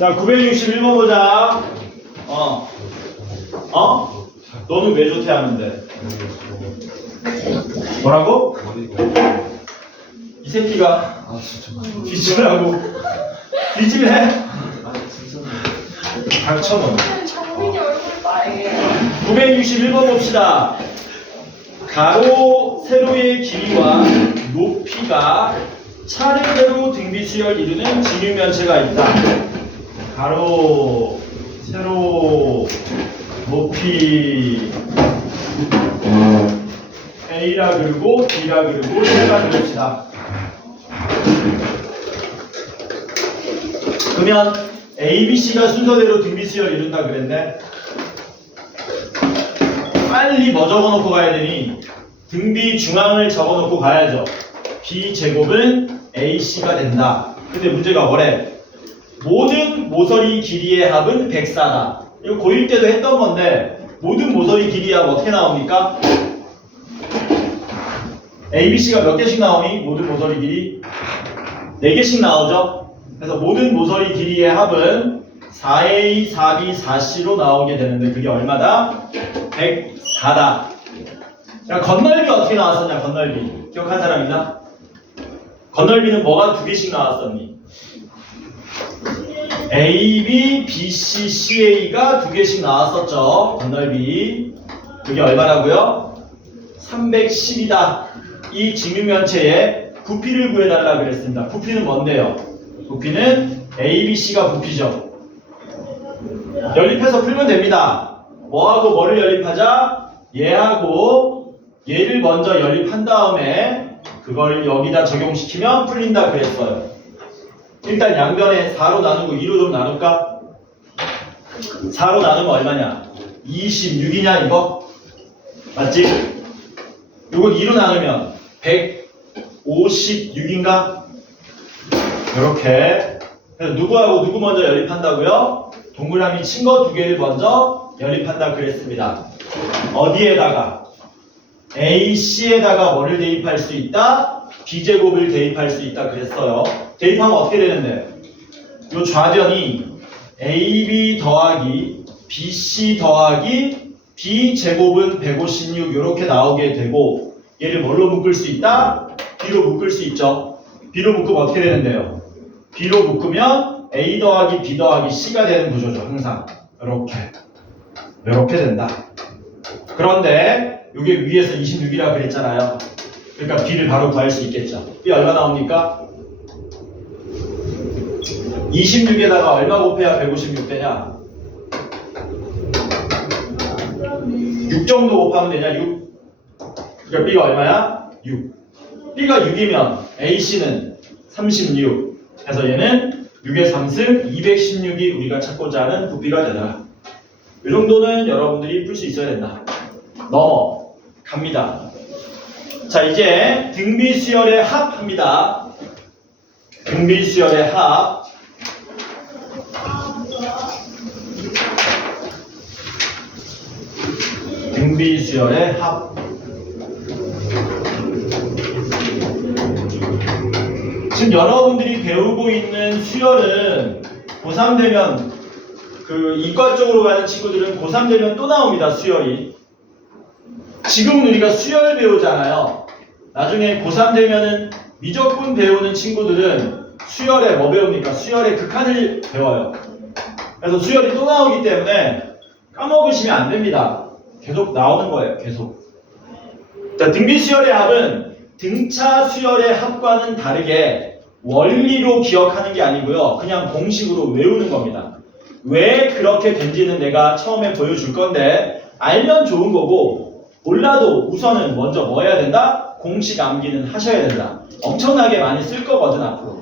자, 961번 보자. 너는 왜 좋대 하는데? 뭐라고? 이 새끼가 뒤질라고 뒤질래? 닥쳐놓은. 정민이 얼굴 빨개. 961번 봅시다. 가로, 세로의 길이와 높이가 차례대로 등비수열 이루는 진유면체가 있다. 가로, 세로, 높이 A라 그리고 B라 그리고 C라 그립시다. 그러면 A, B, C가 순서대로 등비수열 이룬다 그랬네. 빨리 뭐 적어놓고 가야 되니? 등비 중앙을 적어놓고 가야죠. B제곱은 AC가 된다. 근데 문제가 뭐래? 모든 모서리 길이의 합은 104다. 이거 고1 때도 했던 건데 모든 모서리 길이의 합 어떻게 나옵니까? ABC가 몇 개씩 나오니? 모든 모서리 길이 4개씩 나오죠? 그래서 모든 모서리 길이의 합은 4A, 4B, 4C로 나오게 되는데 그게 얼마다? 104다. 자, 건널비 어떻게 나왔었냐? 건널비 기억한 사람 있나? 건널비는 뭐가 2개씩 나왔었니? AB, BC, CA가 2개씩 나왔었죠. 건널비. 그게 얼마라고요? 310이다. 이 직류면체의 부피를 구해달라 그랬습니다. 부피는 뭔데요? 부피는 ABC가 부피죠. 연립해서 풀면 됩니다. 뭐하고 뭐를 연립하자? 얘하고 얘를 먼저 연립한 다음에 그걸 여기다 적용시키면 풀린다 그랬어요. 일단 양변에 4로 나누고 2로 좀 나눌까? 4로 나누면 얼마냐? 26이냐 이거? 맞지? 이걸 2로 나누면 156인가? 이렇게. 그래서 누구하고 누구 먼저 연립한다고요? 동그라미 친 거 2개를 먼저 연립한다 그랬습니다. 어디에다가? AC에다가 뭐를 대입할 수 있다? B제곱을 대입할 수 있다 그랬어요. 대입하면 어떻게 되는데? 이 좌변이 AB 더하기 BC 더하기 B제곱은 156 이렇게 나오게 되고 얘를 뭘로 묶을 수 있다? B로 묶을 수 있죠. B로 묶으면 어떻게 되는데요? B로 묶으면 A 더하기 B 더하기 C가 되는 구조죠. 항상 이렇게 된다. 그런데 이게 위에서 26이라 그랬잖아요. 그러니까 B를 바로 구할 수 있겠죠. B 얼마 나옵니까? 26에다가 얼마 곱해야 156 되냐? 6 정도 곱하면 되냐? 6. 그러니까 B가 얼마야? 6. B가 6이면 AC는 36. 그래서 얘는 6의 3승 216이 우리가 찾고자 하는 부피가 되더라. 이 정도는 여러분들이 풀 수 있어야 된다. 넘어갑니다. 자, 이제 등비수열의 합합니다. 등비수열의 합. 등비수열의 합. 지금 여러분들이 배우고 있는 수열은 고3 되면 그 이과 쪽으로 가는 친구들은 고3 되면 또 나옵니다. 수열이. 지금은 우리가 수열 배우잖아요. 나중에 고3 되면은 미적분 배우는 친구들은 수열에 뭐 배웁니까? 수열의 극한을 배워요. 그래서 수열이 또 나오기 때문에 까먹으시면 안 됩니다. 계속 나오는 거예요. 계속. 자, 등비수열의 합은 등차 수열의 합과는 다르게 원리로 기억하는 게 아니고요. 그냥 공식으로 외우는 겁니다. 왜 그렇게 된지는 내가 처음에 보여줄 건데 알면 좋은 거고 몰라도 우선은 먼저 뭐 해야 된다? 공식 암기는 하셔야 된다. 엄청나게 많이 쓸 거거든 앞으로.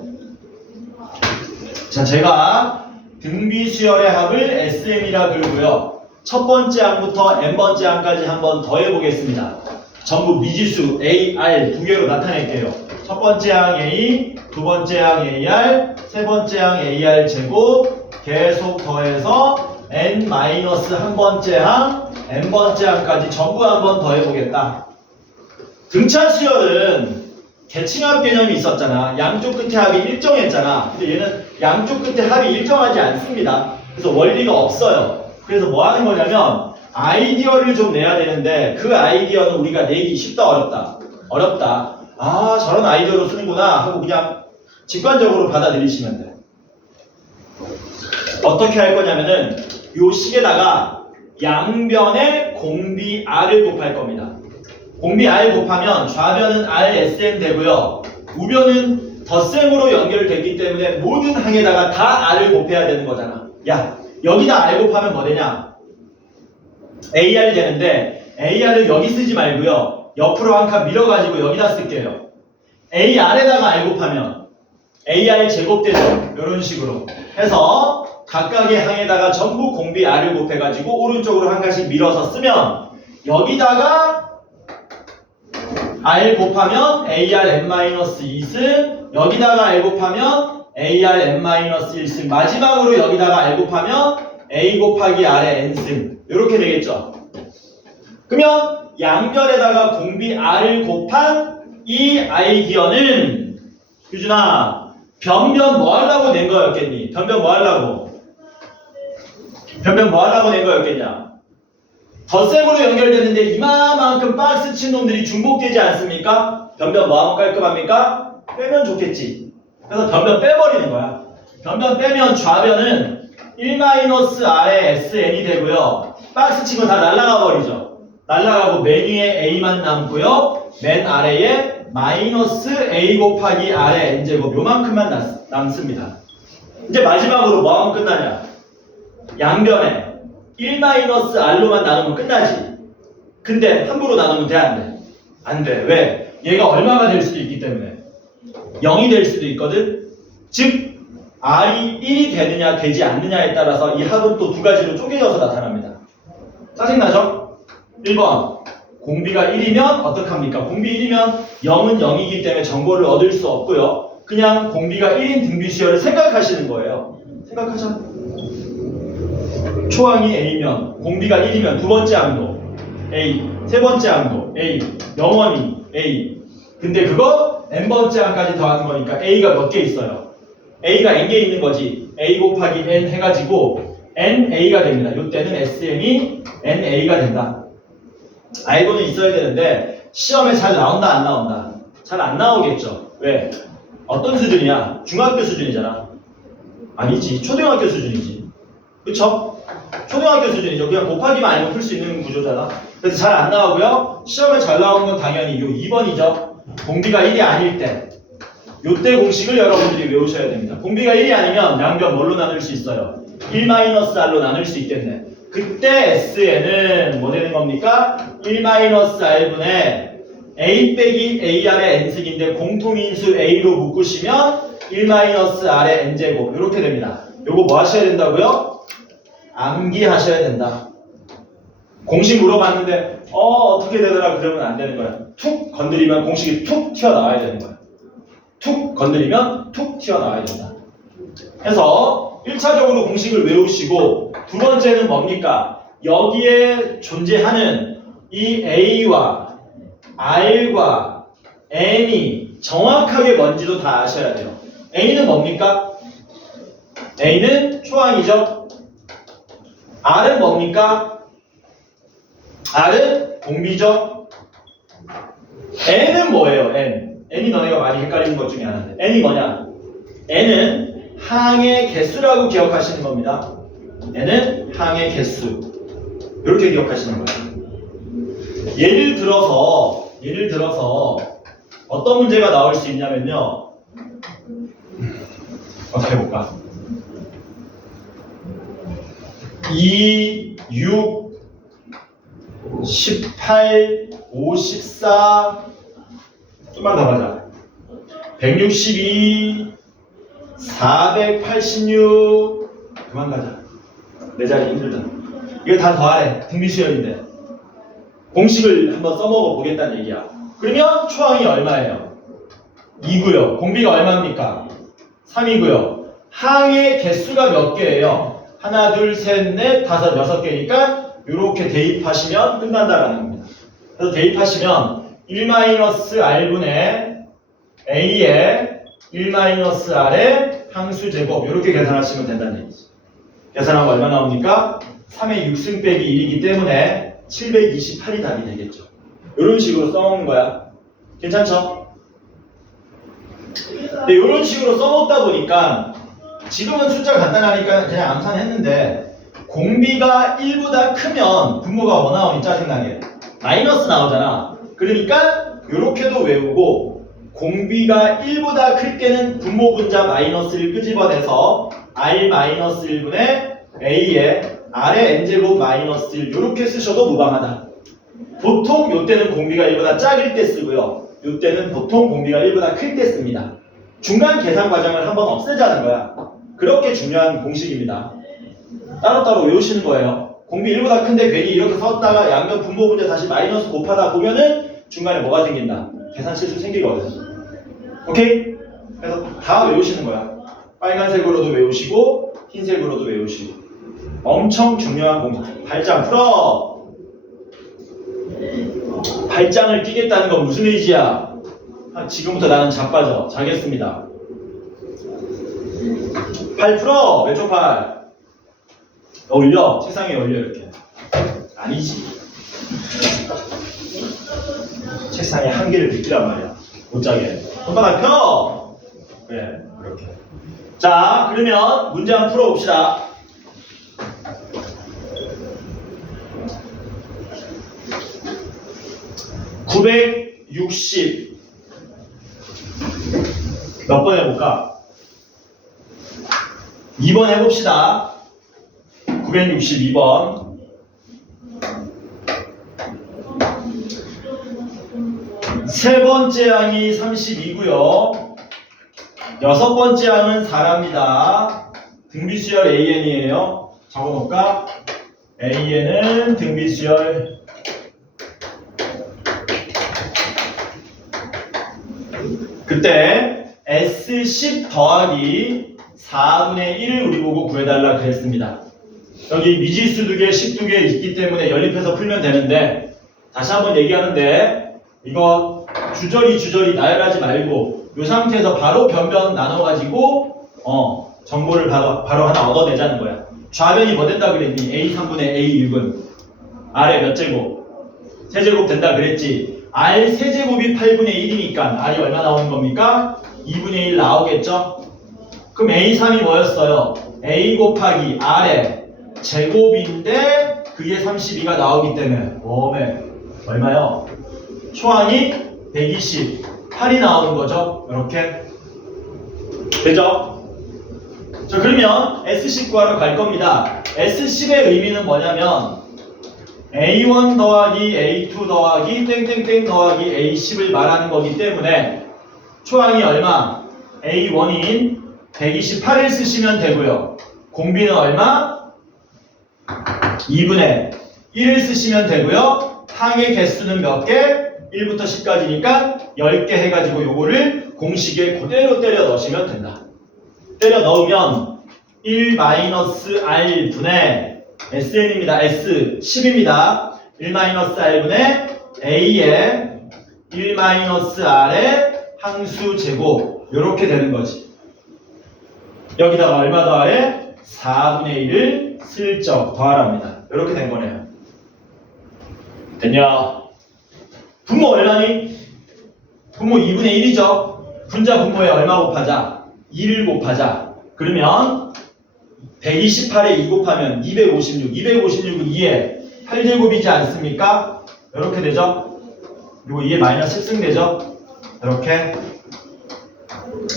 자, 제가 등비수열의 합을 SM이라 그러고요. 첫 번째 항부터 n번째 항까지 한번 더 해보겠습니다. 전부 미지수 A, R 2개로 나타낼게요. 첫 번째 항 A, 두 번째 항 AR, 세 번째 항 AR 제곱 계속 더해서 n-1번째 항, n번째 항까지 전부 한번 더 해보겠다. 등차 수열은 대칭합 개념이 있었잖아. 양쪽 끝에 합이 일정했잖아. 근데 얘는 양쪽 끝에 합이 일정하지 않습니다. 그래서 원리가 없어요. 그래서 뭐 하는 거냐면 아이디어를 좀 내야 되는데 그 아이디어는 우리가 내기 쉽다 어렵다? 어렵다. 아 저런 아이디어로 쓰는구나 하고 그냥 직관적으로 받아들이시면 돼. 어떻게 할 거냐면은 요 식에다가 양변에 공비 r을 곱할 겁니다. 공비 r 곱하면 좌변은 rsn 되고요. 우변은 덧셈으로 연결됐기 때문에 모든 항에다가 다 r을 곱해야 되는 거잖아. 야 여기다 r 곱하면 뭐 되냐? AR 되는데 AR을 여기 쓰지 말고요. 옆으로 한 칸 밀어가지고 여기다 쓸게요. AR에다가 r 곱하면 AR 제곱되죠. 이런 식으로 해서 각각의 항에다가 전부 공비 r을 곱해가지고 오른쪽으로 한 칸씩 밀어서 쓰면 여기다가 r 곱하면 ARn-2승 여기다가 r 곱하면 ARn-1승 마지막으로 여기다가 r 곱하면 A 곱하기 R의 n승 이렇게 되겠죠. 그러면 양변에다가 공비 R을 곱한 이 아이디어는 유준아 변변 뭐 하려고 낸 거였겠니? 변변 뭐 하려고? 변변 뭐 하려고 낸 거였겠냐? 덧셈으로 연결되는데 이만큼 박스 친 놈들이 중복되지 않습니까? 변변 뭐 하면 깔끔합니까? 빼면 좋겠지. 그래서 변변 빼버리는 거야. 변변 빼면 좌변은 1-R의 SN이 되고요. 박스 친 거 다 날아가 버리죠. 날아가고 맨 위에 A만 남고요. 맨 아래에 마이너스 A 곱하기 R의 N제곱 요만큼만 남습니다. 이제 마지막으로 뭐 하면 끝나냐? 양변에 1-R로만 나누면 끝나지. 근데 함부로 나누면 돼? 안 돼? 안 돼. 왜? 얘가 얼마가 될 수도 있기 때문에 0이 될 수도 있거든. 즉 R이 1이 되느냐 되지 않느냐에 따라서 이 합은 또 두 가지로 쪼개져서 나타납니다. 짜증나죠? 1번 공비가 1이면 어떡합니까? 공비 1이면 0은 0이기 때문에 정보를 얻을 수 없고요. 그냥 공비가 1인 등비수열을 생각하시는 거예요. 생각하자. 초항이 A면 공비가 1이면 두 번째 항도 A, 세 번째 항도 A, 영원히 A. 근데 그거 n번째 항까지 더하는 거니까 A가 몇 개 있어요? A가 n개 있는 거지. A 곱하기 n 해가지고 NA가 됩니다. 이때는 SN이 NA가 된다. 알고는 있어야 되는데 시험에 잘 나온다 안 나온다? 잘 안 나오겠죠. 왜? 어떤 수준이야? 중학교 수준이잖아. 아니지. 초등학교 수준이지. 그쵸? 초등학교 수준이죠. 그냥 곱하기만 알면 풀 수 있는 구조잖아. 그래서 잘 안 나오고요. 시험에 잘 나오는 건 당연히 요 2번이죠. 공비가 1이 아닐 때. 요때 공식을 여러분들이 외우셔야 됩니다. 공비가 1이 아니면 양변 뭘로 나눌 수 있어요? 1-R로 나눌 수 있겠네. 그때 SN은 뭐 되는 겁니까? 1-R분의 A 빼기 AR의 n승인데 공통인수 A로 묶으시면 1-R의 n제곱 이렇게 됩니다. 요거 뭐 하셔야 된다고요? 암기하셔야 된다. 공식 물어봤는데 어떻게 되더라 그러면 안 되는 거야. 툭 건드리면 공식이 툭 튀어나와야 되는 거야. 툭 건드리면 툭 튀어나와야 된다. 해서 1차적으로 공식을 외우시고 두 번째는 뭡니까? 여기에 존재하는 이 A와 R과 N이 정확하게 뭔지도 다 아셔야 돼요. A는 뭡니까? A는 초항이죠. R은 뭡니까? R은 공비죠. N은 뭐예요? N이 너네가 많이 헷갈리는 것 중에 하나인데 N이 뭐냐? N은 항의 개수라고 기억하시는 겁니다. N은 항의 개수 이렇게 기억하시는 거예요. 예를 들어서 어떤 문제가 나올 수 있냐면요. 어떻게 해볼까? 2, 6, 18, 54 좀만 더 가자. 162 486 그만 가자. 내 자리 힘들다. 이거 다 더하래. 등비수열인데 공식을 한번 써먹어 보겠다는 얘기야. 그러면 초항이 얼마예요? 2고요. 공비가 얼마입니까? 3이고요. 항의 개수가 몇 개예요? 하나, 둘, 셋, 넷, 다섯, 여섯 개니까 이렇게 대입하시면 끝난다라는 겁니다. 그래서 대입하시면 1-R분의 A의 1-R의 항수 제곱 이렇게 계산하시면 된다는 얘기죠. 계산하면 얼마 나옵니까? 3의 6승 빼기 1이기 때문에 728이 답이 되겠죠. 이런 식으로 써먹는 거야. 괜찮죠? 근데 이런 식으로 써먹다 보니까 지금은 숫자가 간단하니까 그냥 암산했는데 공비가 1보다 크면 분모가 뭐 나오니 짜증나게? 마이너스 나오잖아. 그러니까 이렇게도 외우고 공비가 1보다 클 때는 분모 분자 마이너스를 끄집어내서 R-1분의 A의 R의 N제곱 마이너스 1 이렇게 쓰셔도 무방하다. 보통 이때는 공비가 1보다 작을 때 쓰고요. 이때는 보통 공비가 1보다 클 때 씁니다. 중간 계산 과정을 한번 없애자는 거야. 그렇게 중요한 공식입니다. 따로따로 외우시는 거예요. 공비 1보다 큰데 괜히 이렇게 썼다가 양변 분모 분자 다시 마이너스 곱하다 보면은 중간에 뭐가 생긴다? 계산 실수 생기거든. 오케이? 그래서 다 외우시는 거야. 빨간색으로도 외우시고 흰색으로도 외우시고. 엄청 중요한 공식. 발장 풀어! 발장을 끼겠다는 건 무슨 의지야? 지금부터 나는 자빠져. 자겠습니다. 팔 풀어! 왼쪽 팔. 올려. 책상에 올려 이렇게. 아니지. 책상에 한계를 느끼란 말이야. 못 자게. 손바닥 펴! 그래, 이렇게. 자, 그러면 문제 한번 풀어봅시다. (960) 몇 번 해볼까? 2번 해봅시다. 962번. 세 번째 항이 32고요. 여섯 번째 항은 4랍니다. 등비수열 AN이에요. 적어놓을까? AN은 등비수열 그때 S10 더하기 4분의 1을 우리 보고 구해달라 그랬습니다. 여기 미지수 2개, 12개 있기 때문에 연립해서 풀면 되는데 다시 한번 얘기하는데 이거 주저리 나열하지 말고 이 상태에서 바로 변변 나눠가지고 정보를 바로 하나 얻어내자는 거야. 좌변이 뭐 된다 그랬니? A3분의 A6은 R의 몇 제곱? 세제곱 된다 그랬지. R 세제곱이 8분의 1이니까 R이 얼마 나오는 겁니까? 2분의 1 나오겠죠? 그럼 A3이 뭐였어요? A 곱하기 R의 제곱인데 그게 32가 나오기 때문에 얼마요? 초항이 128이 나오는 거죠. 이렇게 되죠? 자, 그러면 S10 구하러 갈 겁니다. S10의 의미는 뭐냐면 A1 더하기 A2 더하기 땡땡땡 더하기 A10을 말하는 거기 때문에 초항이 얼마? A1인 128을 쓰시면 되고요. 공비는 얼마? 2분의 1을 쓰시면 되고요. 항의 개수는 몇 개? 1부터 10까지니까 10개 해가지고 요거를 공식에 그대로 때려 넣으시면 된다. 때려 넣으면 1-R 분의 SN입니다. S10입니다. 1-R 분의 A의 1-R의 항수 제곱 이렇게 되는 거지. 여기다가 얼마 더하래? 4분의 1을 슬쩍 더하랍니다. 이렇게 된 거네요. 됐냐? 분모 얼마니? 분모 2분의 1이죠. 분자 분모에 얼마 곱하자? 2를 곱하자. 그러면 128에 2 곱하면 256. 256은 2에 8제곱이지 않습니까? 이렇게 되죠. 그리고 2에 마이너스 10승 되죠. 이렇게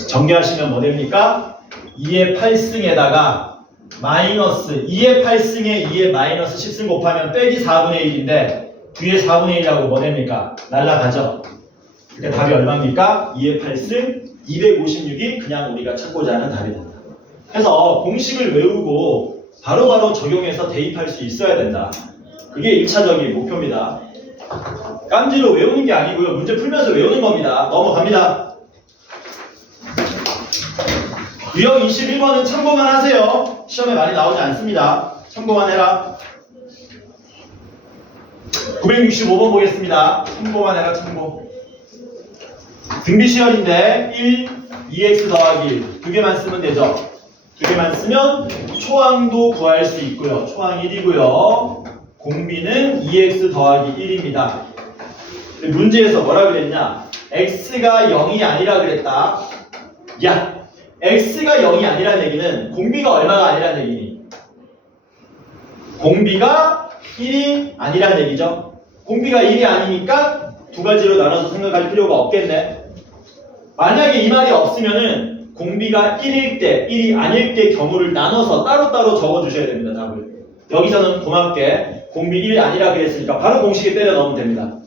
전개하시면 뭐 됩니까? 2의 8승에다가 마이너스 2의 8승에 2의 마이너스 10승 곱하면 빼기 4분의 1인데 뒤에 4분의 1하고 뭐 됩니까? 날라가죠. 그러니까 답이 얼마입니까? 2의 8승 256이 그냥 우리가 찾고자 하는 답이 된다. 그래서 공식을 외우고 바로바로 적용해서 대입할 수 있어야 된다. 그게 1차적인 목표입니다. 깜지로 외우는 게 아니고요. 문제 풀면서 외우는 겁니다. 넘어갑니다. 유형 21번은 참고만 하세요. 시험에 많이 나오지 않습니다. 참고만 해라. 965번 보겠습니다. 참고만 해라, 참고. 등비 수열인데 1, 2x 더하기 1 두 개만 쓰면 되죠. 두 개만 쓰면 초항도 구할 수 있고요. 초항 1이고요. 공비는 2x 더하기 1입니다. 문제에서 뭐라 그랬냐? x가 0이 아니라 그랬다. 야, x가 0이 아니라는 얘기는 공비가 얼마가 아니라는 얘기니? 공비가 1이 아니라는 얘기죠. 공비가 1이 아니니까 두 가지로 나눠서 생각할 필요가 없겠네. 만약에 이 말이 없으면은 공비가 1일 때, 1이 아닐 때 경우를 나눠서 따로따로 적어주셔야 됩니다. 답을. 여기서는 고맙게 공비 1이 아니라 그랬으니까 바로 공식에 때려 넣으면 됩니다.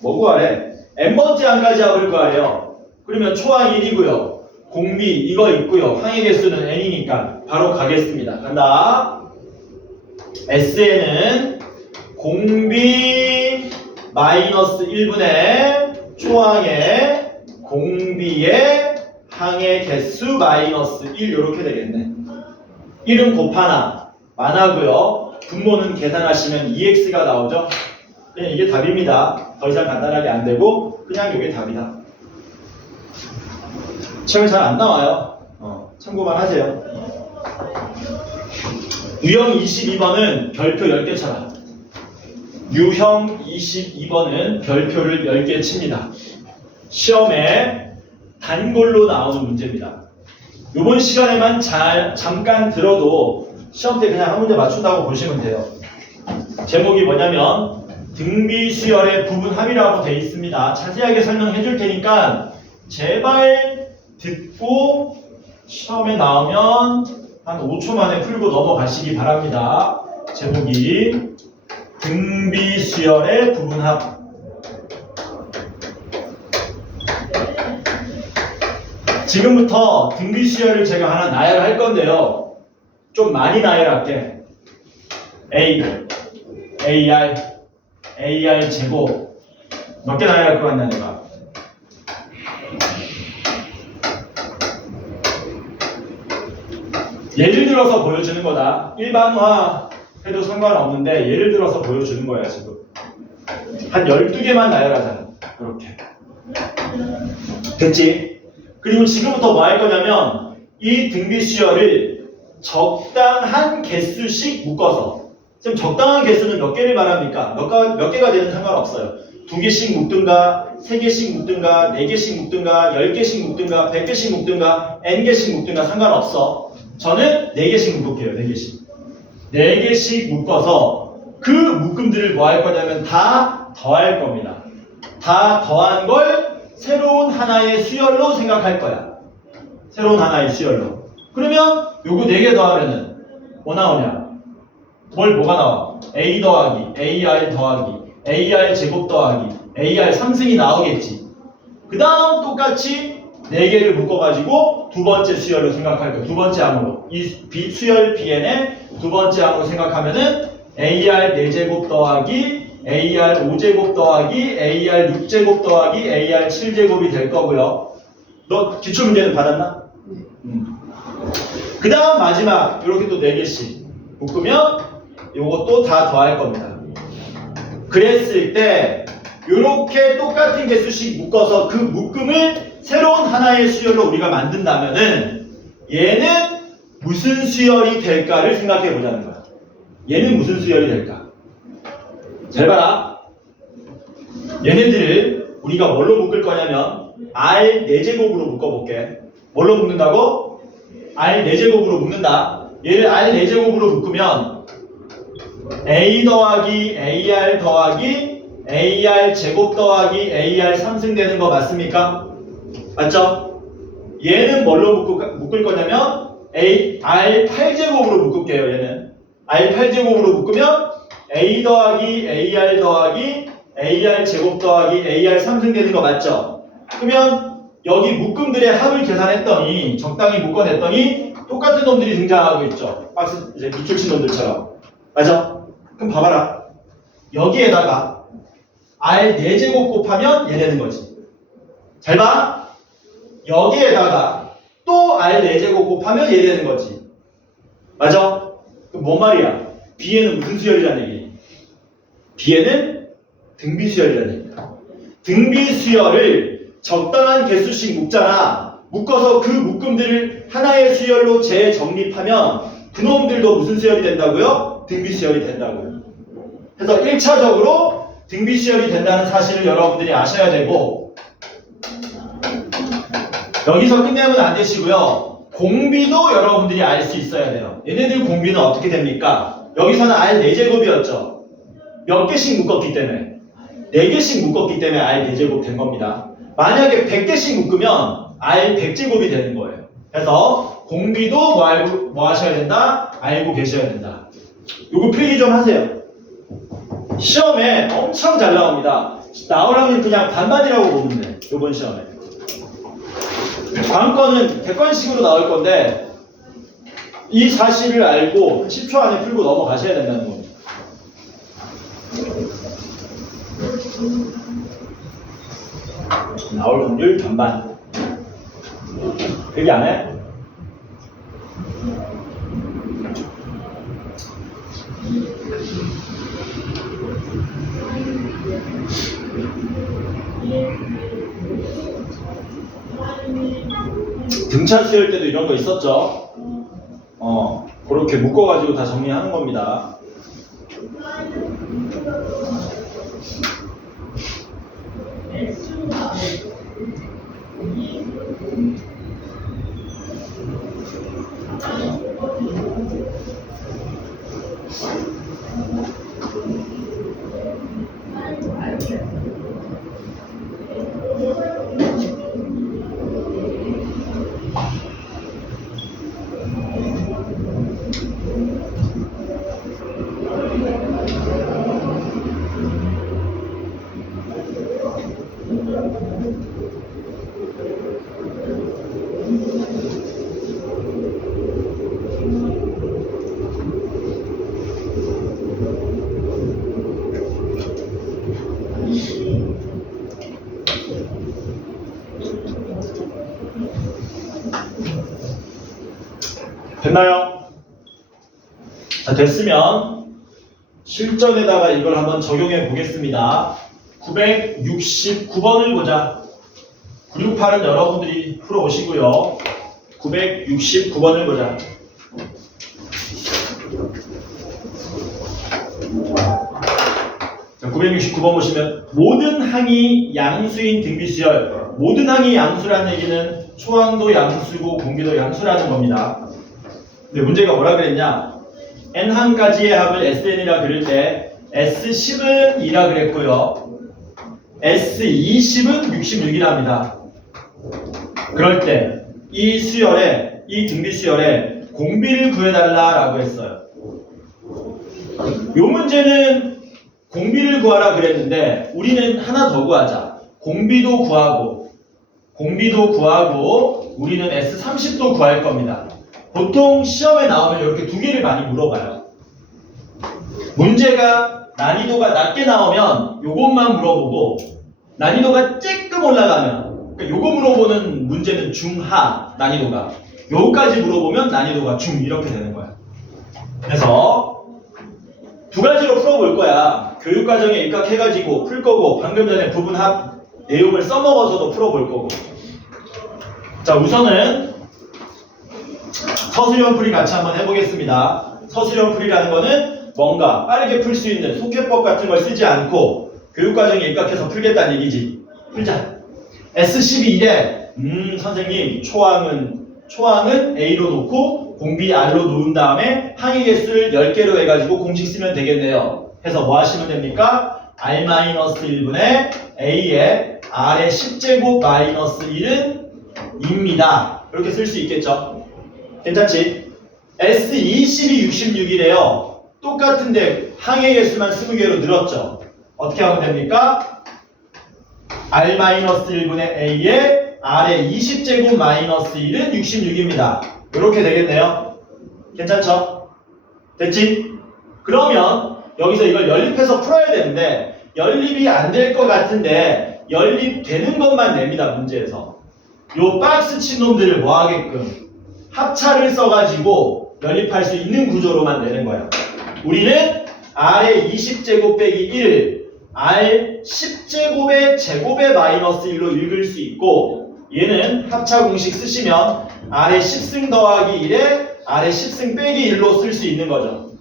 뭐 구하래? n번째 항까지 합을 구하래요. 그러면 초항 1이고요. 공비 이거 있고요. 항의 개수는 n이니까 바로 가겠습니다. 간다. S에는 공비 마이너스 1분의 초항의 공비의 항의 개수 마이너스 1 이렇게 되겠네. 1은 곱하나 만하고요. 분모는 계산하시면 2x가 나오죠. 그냥 이게 답입니다. 더 이상 간단하게 안 되고 그냥 이게 답이다. 시험에 잘 안 나와요. 참고만 하세요. 유형 22번은 별표 10개 쳐라. 유형 22번은 별표를 10개 칩니다. 시험에 단골로 나오는 문제입니다. 이번 시간에만 잠깐 들어도 시험 때 그냥 한 문제 맞춘다고 보시면 돼요. 제목이 뭐냐면 등비수열의 부분합이라고 되어 있습니다. 자세하게 설명해 줄 테니까 제발 듣고 시험에 나오면 한 5초 만에 풀고 넘어가시기 바랍니다. 제목이 등비수열의 부분합. 지금부터 등비수열을 제가 하나 나열할 건데요. 좀 많이 나열할게. A, AR, AR 제곱. 몇 개 나열할 것 같나 내가? 예를 들어서 보여주는 거다. 일반화 해도 상관없는데 예를 들어서 보여주는 거야 지금. 한 12개만 나열하자. 이렇게. 됐지? 그리고 지금부터 뭐 할 거냐면 이 등비수열을 적당한 개수씩 묶어서, 지금 적당한 개수는 몇 개를 말합니까? 몇 개가 되는 상관없어요. 2개씩 묶든가 3개씩 묶든가 4개씩 묶든가 10개씩 묶든가 100개씩 묶든가 n개씩 묶든가 상관없어. 저는 4개씩 묶을게요. 4개씩. 4개씩 묶어서 그 묶음들을 뭐 할 거냐면 다 더할 겁니다. 다 더한 걸 새로운 하나의 수열로 생각할 거야. 새로운 하나의 수열로. 그러면 요거 4개 더하면은 뭐 나오냐? 뭐가 나와? A 더하기, AR 더하기, AR 제곱 더하기, AR 3승이 나오겠지. 그 다음 똑같이 4개를 묶어가지고 두 번째 수열로 생각할 거야. 두 번째 항으로. 이 수열 Bn의 두 번째 항으로 생각하면은 AR 4제곱 더하기 AR 5제곱 더하기 AR 6제곱 더하기 AR 7제곱이 될 거고요. 너 기출문제는 받았나? 그 다음 마지막 이렇게 또 4개씩 묶으면 요것도 다 더할 겁니다. 그랬을 때 이렇게 똑같은 개수씩 묶어서 그 묶음을 새로운 하나의 수열로 우리가 만든다면은 얘는 무슨 수열이 될까를 생각해 보자는 거야. 얘는 무슨 수열이 될까? 잘 봐라. 얘네들을 우리가 뭘로 묶을 거냐면 R 4제곱으로 묶어볼게. 뭘로 묶는다고? R 4제곱으로 묶는다. 얘를 R 4제곱으로 묶으면 A 더하기 AR 더하기 AR 제곱 더하기 AR 3승 되는 거 맞습니까? 맞죠? 얘는 뭘로 묶을 거냐면 R 8제곱으로 묶을게요. 얘는 R 8제곱으로 묶으면 A 더하기 AR 더하기 AR 제곱 더하기 AR 3승 되는 거 맞죠? 그러면 여기 묶음들의 합을 계산했더니 적당히 묶어냈더니 똑같은 놈들이 등장하고 있죠. 박스 이제 밑줄 친 놈들처럼. 맞아? 그럼 봐봐라. 여기에다가 R 4제곱 곱하면 얘 되는 거지. 잘 봐. 여기에다가 또 R 4제곱 곱하면 얘 되는 거지. 맞아? 그럼 뭔 말이야? B에는 무슨 수열이라는 얘기? B에는 등비수열이라는 얘기야. 등비수열을 적당한 개수씩 묶잖아. 묶어서 그 묶음들을 하나의 수열로 재정립하면 그놈들도 무슨 수열이 된다고요? 등비 수열이 된다고요. 그래서 1차적으로 등비 수열이 된다는 사실을 여러분들이 아셔야 되고, 여기서 끝내면 안 되시고요. 공비도 여러분들이 알 수 있어야 돼요. 얘네들 공비는 어떻게 됩니까? 여기서는 R 4제곱이었죠. 몇 개씩 묶었기 때문에 4개씩 묶었기 때문에 R 4제곱 된 겁니다. 만약에 100개씩 묶으면 R 100제곱이 되는 거예요. 그래서 공비도 뭐 하셔야 된다? 알고 계셔야 된다. 요거 필기 좀 하세요. 시험에 엄청 잘 나옵니다. 나오려면 그냥 반반이라고 보면 돼. 요번 시험에. 다음 거는 객관식으로 나올 건데 이 사실을 알고 10초 안에 풀고 넘어가셔야 된다는 겁니다. 나올 확률 반반. 필기 안 해? 등차 수열 때도 이런 거 있었죠? 그렇게 묶어가지고 다 정리하는 겁니다. 됐나요? 자, 됐으면 실전에다가 이걸 한번 적용해 보겠습니다. 969번을 보자. 968은 여러분들이 풀어오시고요. 969번을 보자. 자, 969번 보시면 모든 항이 양수인 등비수열. 모든 항이 양수라는 얘기는 초항도 양수고 공비도 양수라는 겁니다. 근데 문제가 뭐라 그랬냐? n항까지의 합을 sn이라 그릴 때 S10은 2라 그랬고요. S20은 66이랍니다. 그럴 때 이 수열에, 이 등비 수열에 공비를 구해달라라고 했어요. 요 문제는 공비를 구하라 그랬는데 우리는 하나 더 구하자. 공비도 구하고 우리는 S30도 구할 겁니다. 보통 시험에 나오면 이렇게 두 개를 많이 물어봐요. 문제가 난이도가 낮게 나오면 요것만 물어보고 난이도가 조금 올라가면 그러니까 요거 물어보는 문제는 중하 난이도가 요까지 물어보면 난이도가 중 이렇게 되는 거야. 그래서 두 가지로 풀어볼 거야. 교육과정에 입각해가지고 풀 거고 방금 전에 부분합 내용을 써먹어서도 풀어볼 거고. 자, 우선은 서술형 풀이 같이 한번 해보겠습니다. 서술형 풀이라는 거는 뭔가 빠르게 풀 수 있는 속해법 같은 걸 쓰지 않고 교육과정에 입각해서 풀겠다는 얘기지. 풀자. S12에 선생님 초항은 A로 놓고 공비 R로 놓은 다음에 항의 개수를 10개로 해가지고 공식 쓰면 되겠네요. 해서 뭐 하시면 됩니까? R-1분의 A에 R의 10제곱 마이너스 1은 2입니다. 이렇게 쓸 수 있겠죠? 괜찮지? S20이 66이래요. 똑같은데 항의 개수만 20개로 늘었죠? 어떻게 하면 됩니까? R-1분의 A에 R의 20제곱 마이너스 1은 66입니다. 이렇게 되겠네요. 괜찮죠? 됐지? 그러면 여기서 이걸 연립해서 풀어야 되는데 연립이 안 될 것 같은데 연립되는 것만 냅니다. 문제에서. 요 박스 친 놈들을 뭐 하게끔 합차를 써가지고 연립할 수 있는 구조로만 내는 거야. 우리는 R의 20제곱 빼기 1, R 10제곱의 제곱의 마이너스 1로 읽을 수 있고 얘는 합차 공식 쓰시면 R의 10승 더하기 1에 R의 10승 빼기 1로 쓸 수 있는 거죠.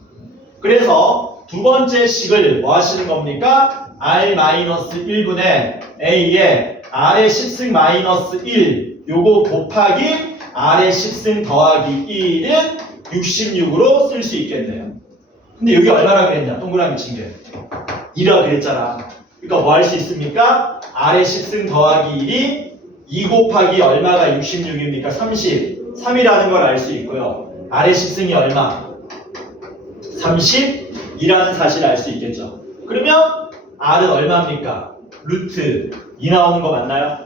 그래서 두 번째 식을 뭐 하시는 겁니까? R-1분의 A에 R의 10승 마이너스 1 요거 곱하기 R의 10승 더하기 1은 66으로 쓸 수 있겠네요. 근데 여기 얼마나 그랬냐? 동그라미 친 게. 2라 그랬잖아. 그러니까 뭐 할 수 있습니까? R의 10승 더하기 1이 2 곱하기 얼마가 66입니까? 33이라는 걸 알 수 있고요. R의 10승이 얼마? 32라는 사실을 알 수 있겠죠. 그러면 R은 얼마입니까? 루트 2 나오는 거 맞나요?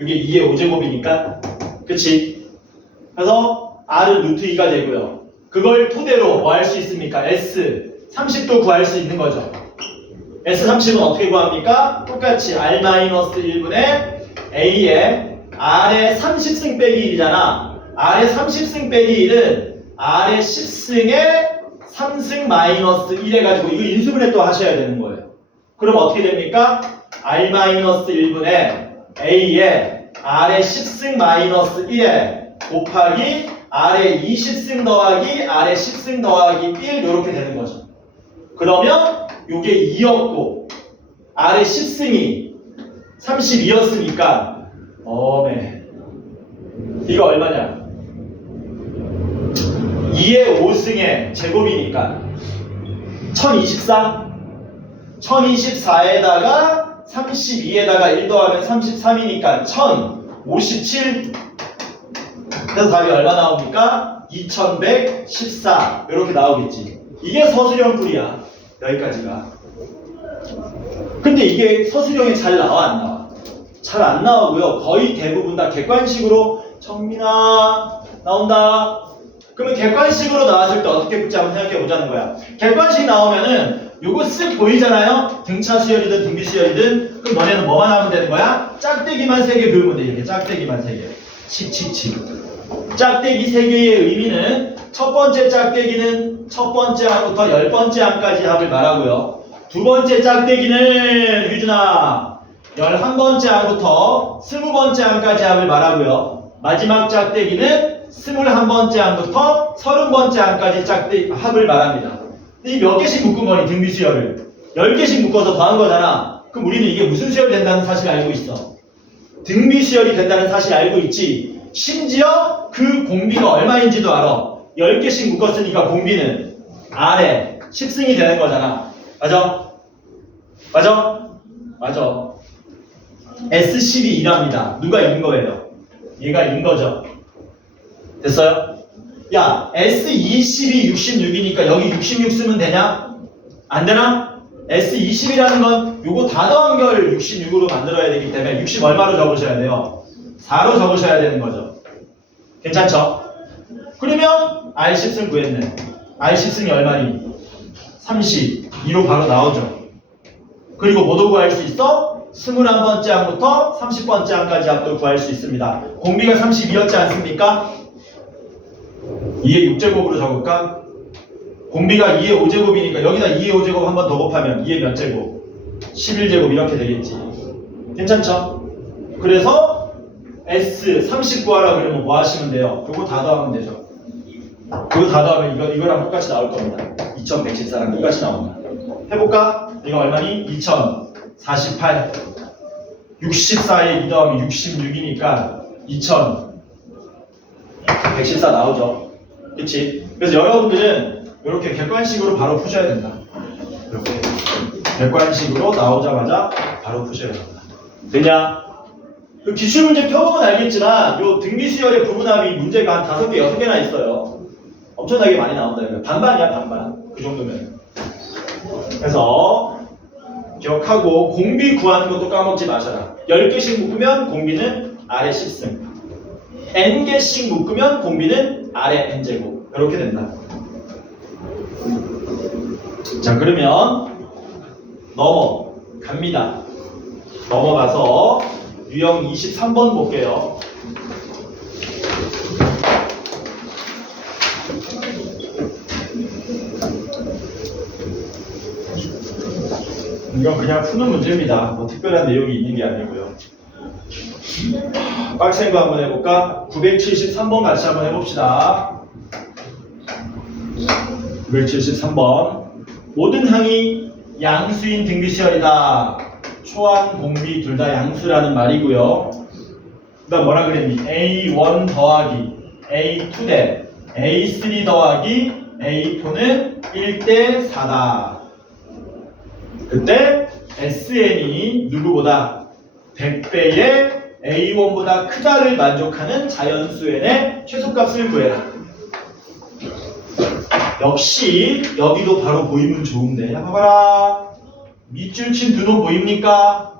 이게 2의 5제곱이니까. 그치? 그래서 R은 루트 2가 되고요. 그걸 토대로 뭐 할 수 있습니까? S 30도 구할 수 있는 거죠. S30은 어떻게 구합니까? 똑같이 R-1분의 A에 R의 30승 빼기 1이잖아. R의 30승 빼기 1은 R의 10승에 3승 마이너스 1 해가지고 이거 인수분해 또 하셔야 되는 거예요. 그럼 어떻게 됩니까? R-1분의 A에 R의 10승 마이너스 1에 곱하기 R의 20승 더하기 R의 10승 더하기 1 이렇게 되는 거죠. 그러면 요게 2였고 R의 10승이 32였으니까 네. 이거 얼마냐? 2의 5승의 제곱이니까 1024? 1024에다가 32에다가 1 더하면 33이니까 1057. 그래서 답이 얼마 나옵니까? 2114 이렇게 나오겠지. 이게 서술형 풀이야. 여기까지가. 근데 이게 서술형에 잘 나와 안 나와? 잘 안 나오고요. 거의 대부분 다 객관식으로 정민아 나온다. 그러면 객관식으로 나왔을 때 어떻게 붙지 한번 생각해 보자는 거야. 객관식 나오면은 요거 쓱 보이잖아요. 등차 수열이든 등비 수열이든. 그럼 너네는 뭐만 하면 되는 거야? 짝대기만 3개 그으면 돼. 이렇게 짝대기만 3개. 칙칙칙. 짝대기 3개의 의미는 첫 번째 짝대기는 첫 번째 항부터 10번째 항까지 합을 말하고요. 두 번째 짝대기는 유준아 11번째 항부터 20번째 항까지 합을 말하고요. 마지막 짝대기는 21번째 항부터 30번째 항까지 짝대기 합을 말합니다. 근데 이 몇 개씩 묶은 거니 등비 수열을 10개씩 묶어서 더한 거잖아. 그럼 우리는 이게 무슨 수열이 된다는 사실을 알고 있어. 등비 수열이 된다는 사실을 알고 있지. 심지어 그 공비가 얼마인지도 알아. 10개씩 묶었으니까 공비는 R에 10승이 되는 거잖아. 맞아? 맞아? 맞아. S12 2랍니다. 누가 이긴 거예요? 얘가 이긴 거죠. 됐어요? 야, S20이 66이니까 여기 66 쓰면 되냐? 안 되나? S20이라는 건 요거 다 더한 걸 66으로 만들어야 되기 때문에 60 얼마로 적으셔야 돼요? 4로 적으셔야 되는 거죠. 괜찮죠? 그러면 R10승 구했네. R10승이 얼마니? 32로 바로 나오죠. 그리고 뭐도 구할 수 있어? 21번째 항부터 30번째 항까지 합도 구할 수 있습니다. 공비가 32였지 않습니까? 2의 6제곱으로 적을까? 공비가 2의 5제곱이니까 여기다 2의 5제곱 한 번 더 곱하면 2의 몇 제곱? 11제곱 이렇게 되겠지. 괜찮죠? 그래서 S 30 구하라 그러면 뭐 하시면 돼요? 그거 다 더하면 되죠. 그거 다 더하면 이거랑 똑같이 나올 겁니다. 2114랑 똑같이 나옵니다. 해볼까? 이거 얼마니? 2048 64에 2 더하면 66이니까 2114 나오죠. 그치? 그래서 여러분들은 이렇게 객관식으로 바로 푸셔야 된다. 이렇게 객관식으로 나오자마자 바로 푸셔야 된다. 되냐? 그 기출문제 펴보면 알겠지만 요 등비수열의 부분합이 문제가 한 5개, 6개나 있어요. 엄청나게 많이 나온다. 반반이야 반반. 그 정도면. 그래서 기억하고 공비 구하는 것도 까먹지 마셔라. 10개씩 묶으면 공비는 아래 10승. n개씩 묶으면 공비는 아래 n제곱. 이렇게 된다. 자, 그러면 넘어갑니다. 넘어가서 유형 23번 볼게요. 이건 그냥 푸는 문제입니다. 뭐 특별한 내용이 있는 게 아니고요. 빡센 거 한번 해볼까? 973번 같이 한번 해봅시다. 973번. 모든 항이 양수인 등비수열이다. 초항, 공비 둘 다 양수라는 말이고요. 그 다음 뭐라 그랬니? A1 더하기 A2 대 A3 더하기 A4는 1대 4다. 그때 SN이 누구보다 100배의 A1보다 크다를 만족하는 자연수N의 최소값을 구해라. 역시 여기도 바로 보이면 좋은데, 야 봐봐라. 밑줄 친 두 놈 보입니까?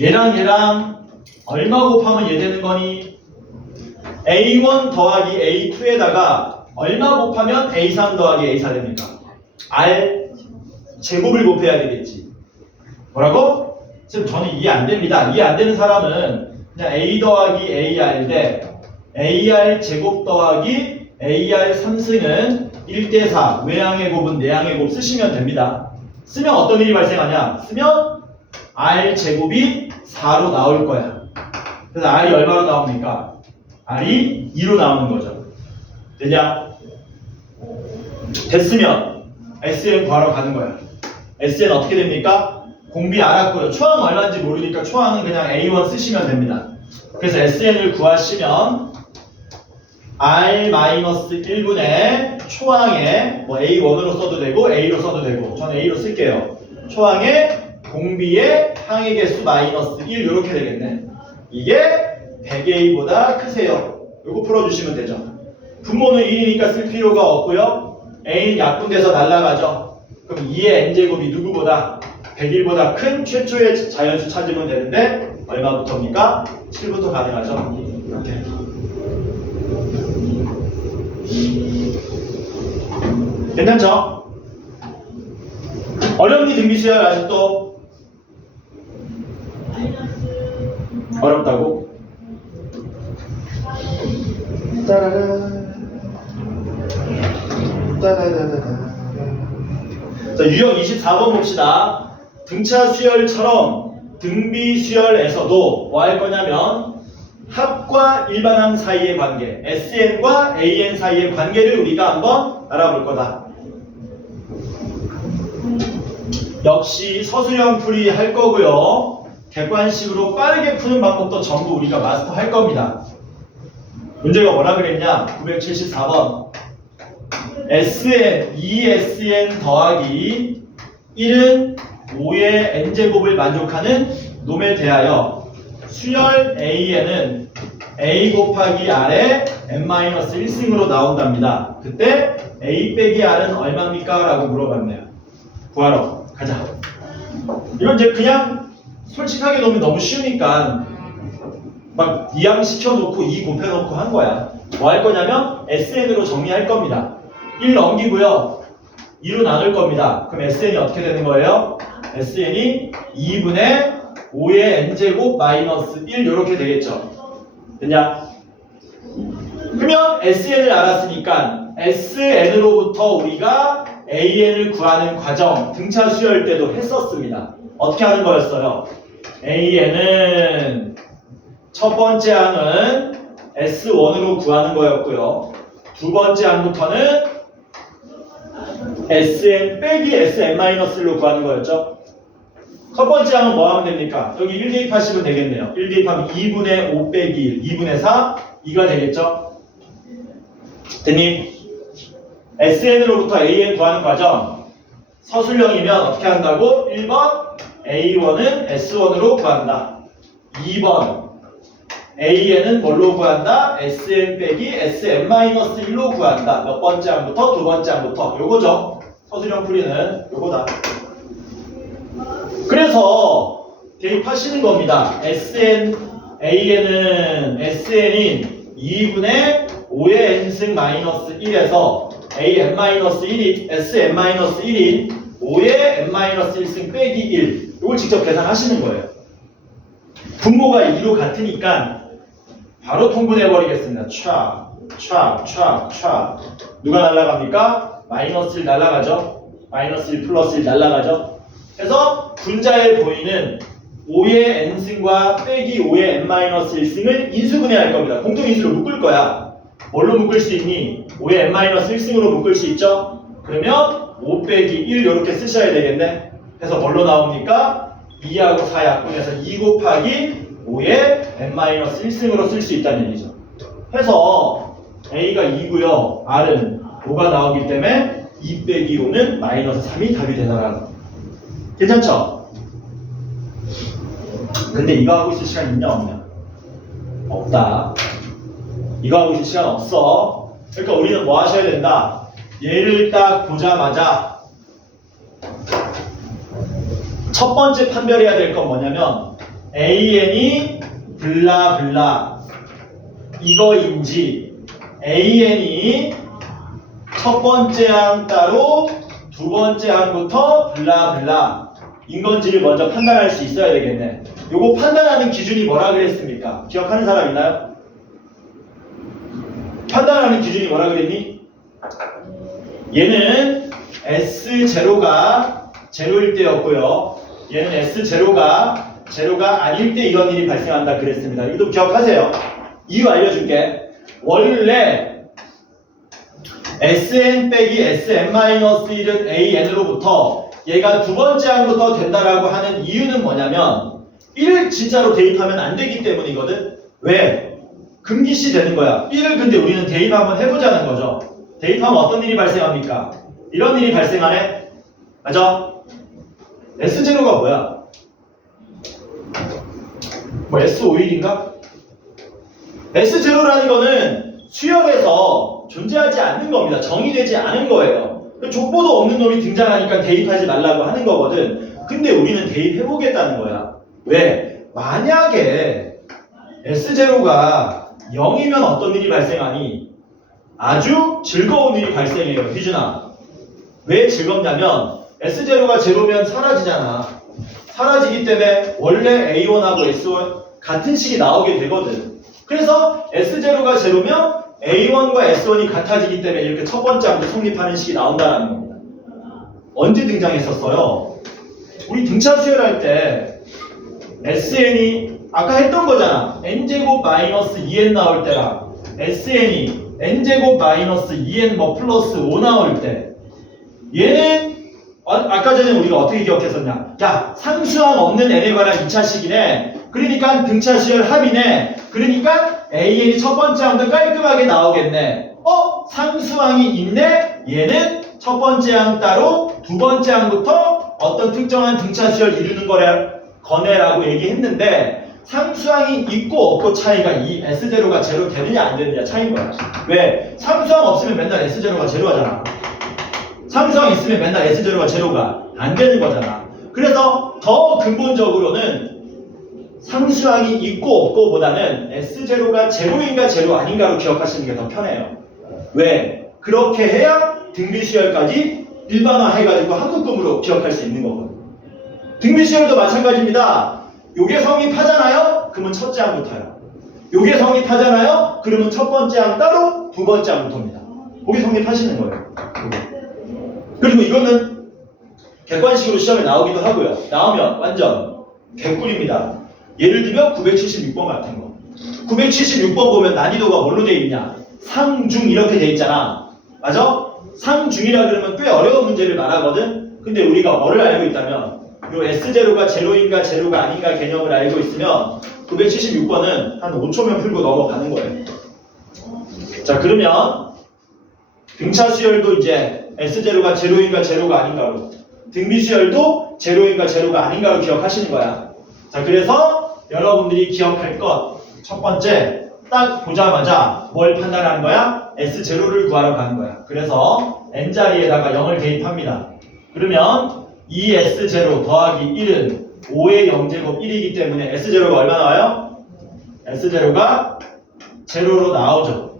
얘랑 얘랑 얼마 곱하면 얘 되는 거니? A1 더하기 A2에다가 얼마 곱하면 A3 더하기 A4 됩니까? R 제곱을 곱해야 되겠지. 뭐라고? 지금 저는 이해 안 됩니다. 이해 안 되는 사람은 그냥 A 더하기 AR 대 AR 제곱 더하기 AR 3승은 1대 4 외항의 곱은 내항의 곱 쓰시면 됩니다. 쓰면 어떤 일이 발생하냐? 쓰면 R 제곱이 4로 나올 거야. 그래서 R이 얼마로 나옵니까? R이 2로 나오는 거죠. 되냐? 됐으면 SN 구하러 가는 거야. SN 어떻게 됩니까? 공비 알았고요. 초항 얼마인지 모르니까 초항은 그냥 A1 쓰시면 됩니다. 그래서 SN을 구하시면 R-1분의 초항에 뭐 A1으로 써도 되고 A로 써도 되고 저는 A로 쓸게요. 초항에 공비의 항의 개수 마이너스 1 이렇게 되겠네. 이게 100A보다 크세요. 이거 풀어주시면 되죠. 분모는 1이니까 쓸 필요가 없고요. A는 약분돼서 날아가죠. 그럼 2의 n제곱이 누구보다 100일보다 큰 최초의 자연수 찾으면 되는데 얼마부터입니까? 7부터 가능하죠. 이렇게. 괜찮죠? 어렵니 등비수열 아직도? 어렵다고? 자, 유형 24번 봅시다. 등차 수열처럼 등비 수열에서도 뭐 할 거냐면 합과 일반항 사이의 관계, SN과 AN 사이의 관계를 우리가 한번 알아볼 거다. 역시 서술형 풀이 할 거고요. 객관식으로 빠르게 푸는 방법도 전부 우리가 마스터 할 겁니다. 문제가 뭐라 그랬냐? 974번. SN, 2SN 더하기 1은 5의 n제곱을 만족하는 놈에 대하여 수열 AN은 A 곱하기 R의 n-1승으로 나온답니다. 그때 A 빼기 R은 얼마입니까? 라고 물어봤네요. 구하러 가자. 이건 이제 그냥 솔직하게 놓으면 너무 쉬우니까 막 이항 시켜놓고 2 곱해놓고 한 거야. 뭐 할 거냐면 SN으로 정리할 겁니다. 1 넘기고요. 2로 나눌 겁니다. 그럼 SN이 어떻게 되는 거예요? SN이 2분의 5의 n제곱 마이너스 1 이렇게 되겠죠. 됐냐? 그러면 SN을 알았으니까 SN으로부터 우리가 AN을 구하는 과정 등차 수열 때도 했었습니다. 어떻게 하는 거였어요? AN은 첫 번째 항은 S1으로 구하는 거였고요. 두 번째 항부터는 SN 빼기 SN-1로 구하는 거였죠. 첫 번째 항은 뭐 하면 됩니까? 여기 1 대입하시면 되겠네요. 1 대입하면 2분의 5 빼기 1, 2분의 4, 2가 되겠죠? 됐니? SN으로부터 AN 구하는 과정 서술형이면 어떻게 한다고? 1번 A1은 S1으로 구한다. 2번 AN은 뭘로 구한다? SN 빼기 SN-1로 구한다. 몇 번째 항부터? 두 번째 항부터. 요거죠. 서술형 풀이는 요거다. 그래서 대입하시는 겁니다. AN은 SN인 2분의 5의 n승 마이너스 1에서 AN-1이 SN-1인 5의 n-1승 빼기 1. 이걸 직접 계산하시는 거예요. 분모가 2로 같으니까 바로 통분해버리겠습니다. 촥. 누가 날아갑니까? 마이너스 1 날아가죠. 마이너스 1 플러스 1 날아가죠. 그래서 분자에 보이는 5의 n승과 빼기 5의 n-1승을 인수분해할 겁니다. 공통인수로 묶을 거야. 뭘로 묶을 수 있니? 5의 n-1승으로 묶을 수 있죠? 그러면 5 빼기 1 이렇게 쓰셔야 되겠네. 그래서 뭘로 나옵니까? 2하고 4 약분해서 2 곱하기 5의 n-1승으로 쓸 수 있다는 얘기죠. 해서 A가 2고요. R은 5가 나오기 때문에 2 빼기 5는 마이너스 3이 답이 되더라는 거. 괜찮죠? 근데 이거 하고 있을 시간 있냐 없냐? 없다. 이거 하고 있을 시간 없어. 그러니까 우리는 뭐 하셔야 된다? 얘를 딱 보자마자 첫 번째 판별해야 될 건 뭐냐면 AN이 블라블라 이거인지 AN이 첫 번째 항 따로 두 번째 항부터 블라블라 인 건지를 먼저 판단할 수 있어야 되겠네. 요거 판단하는 기준이 뭐라 그랬습니까? 기억하는 사람 있나요? 판단하는 기준이 뭐라 그랬니? 얘는 S0가 0일 때였고요. 얘는 S0가 아닐 때 이런 일이 발생한다 그랬습니다. 이것도 기억하세요. 이유 알려줄게. 원래 Sn 빼기 Sn-1은 AN으로부터 얘가 두 번째 항부터 된다라고 하는 이유는 뭐냐면 1을 진짜로 대입하면 안 되기 때문이거든. 왜? 금기시 되는 거야. 1을 근데 우리는 대입 한번 해보자는 거죠. 대입하면 어떤 일이 발생합니까? 이런 일이 발생하네. 맞아? S0가 뭐야? 뭐 S51인가? S0라는 거는 수열에서 존재하지 않는 겁니다. 정의되지 않은 거예요. 족보도 없는 놈이 등장하니까 대입하지 말라고 하는 거거든. 근데 우리는 대입해보겠다는 거야. 왜? 만약에 S0가 0이면 어떤 일이 발생하니? 아주 즐거운 일이 발생해요. 희준아. 왜 즐겁냐면 S0가 0면 사라지잖아. 사라지기 때문에 원래 A1하고 S1 같은 식이 나오게 되거든. 그래서 S0가 0면 A1과 S1이 같아지기 때문에 이렇게 첫 번째 항도 성립하는 식이 나온다는 겁니다. 언제 등장했었어요? 우리 등차 수열할 때 SN이 아까 했던 거잖아. n제곱 마이너스 2n 나올 때랑 SN이 n제곱 마이너스 2n 뭐 플러스 5 나올 때 얘는 아까 전에 우리가 어떻게 기억했었냐? 야, 상수항 없는 n에 관한 2차식이네. 그러니까 등차 수열 합이네. 그러니까 AN이 첫 번째 항도 깔끔하게 나오겠네. 상수항이 있네? 얘는 첫 번째 항 따로 두 번째 항부터 어떤 특정한 등차 수열 이루는 거네라고 얘기했는데 상수항이 있고 없고 차이가 이 S0가 0 되느냐 안 되느냐 차이인 거야. 왜? 상수항 없으면 맨날 S0가 0 하잖아. 상수항 있으면 맨날 S0가 0가 안 되는 거잖아. 그래서 더 근본적으로는 상수항이 있고 없고 보다는 S0가 0인가 0 아닌가로 기억하시는 게 더 편해요. 왜? 그렇게 해야 등비수열까지 일반화 해가지고 한묶음으로 기억할 수 있는 거거든요. 등비수열도 마찬가지입니다. 요게 성립하잖아요? 그러면 첫째 항부터요. 요게 성립하잖아요? 그러면 첫 번째 항 따로 두 번째 항부터입니다. 그게 성립하시는 거예요. 그리고 이거는 객관식으로 시험에 나오기도 하고요. 나오면 완전 개꿀입니다. 예를 들면 976번 같은 거. 976번 보면 난이도가 뭘로 돼 있냐? 상중 이렇게 돼 있잖아. 맞아? 상중이라 그러면 꽤 어려운 문제를 말하거든. 근데 우리가 뭐를 알고 있다면 요 S0가 0인가 0가 아닌가 개념을 알고 있으면 976번은 한 5초면 풀고 넘어가는 거예요. 자, 그러면 등차 수열도 이제 S0가 0인가 0가 아닌가로, 등비 수열도 0인가 0가 아닌가로 기억하시는 거야. 자, 그래서 여러분들이 기억할 것 첫 번째, 딱 보자마자 뭘 판단하는 거야? S0를 구하러 가는 거야. 그래서 n자리에다가 0을 대입합니다. 그러면 2S0 더하기 1은 5의 0제곱 1이기 때문에 S0가 얼마 나와요? S0가 0로 나오죠.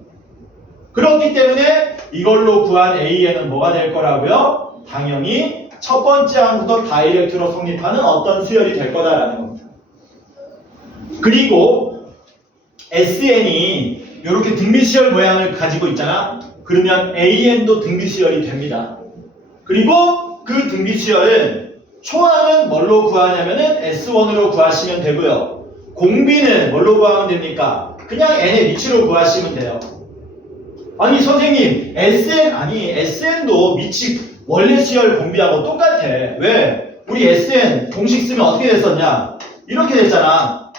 그렇기 때문에 이걸로 구한 AN은 뭐가 될 거라고요? 당연히 첫 번째 항부터 다이렉트로 성립하는 어떤 수열이 될 거다라는 겁니다. 그리고 SN이 이렇게 등비수열 모양을 가지고 있잖아. 그러면 AN도 등비수열이 됩니다. 그리고 그 등비수열은 초항은 뭘로 구하냐면은 S1으로 구하시면 되고요. 공비는 뭘로 구하면 됩니까? 그냥 n의 위치로 구하시면 돼요. 아니 선생님 SN도 위치 원래 수열 공비하고 똑같아. 왜? 우리 SN 공식 쓰면 어떻게 됐었냐? 이렇게 됐잖아.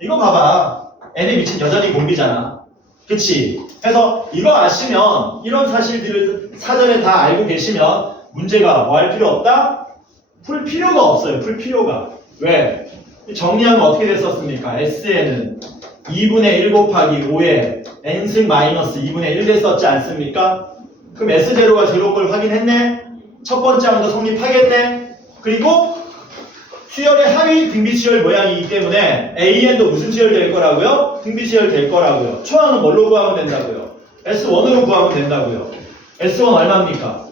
이거 봐봐. n의 위치는 여전히 공비잖아. 그치? 그래서 이거 아시면 이런 사실들을 사전에 다 알고 계시면 문제가 뭐 할 필요 없다? 풀 필요가 없어요. 풀 필요가. 왜? 정리하면 어떻게 됐었습니까? SN은 2분의 1 곱하기 5에 n승 마이너스 2분의 1 됐었지 않습니까? 그럼 S0가 제로인 걸 확인했네? 첫 번째 항도 성립하겠네? 그리고 수열의 하위 등비수열 모양이기 때문에 AN도 무슨 수열 될 거라고요? 등비수열 될 거라고요. 초항은 뭘로 구하면 된다고요? S1으로 구하면 된다고요. S1 얼마입니까?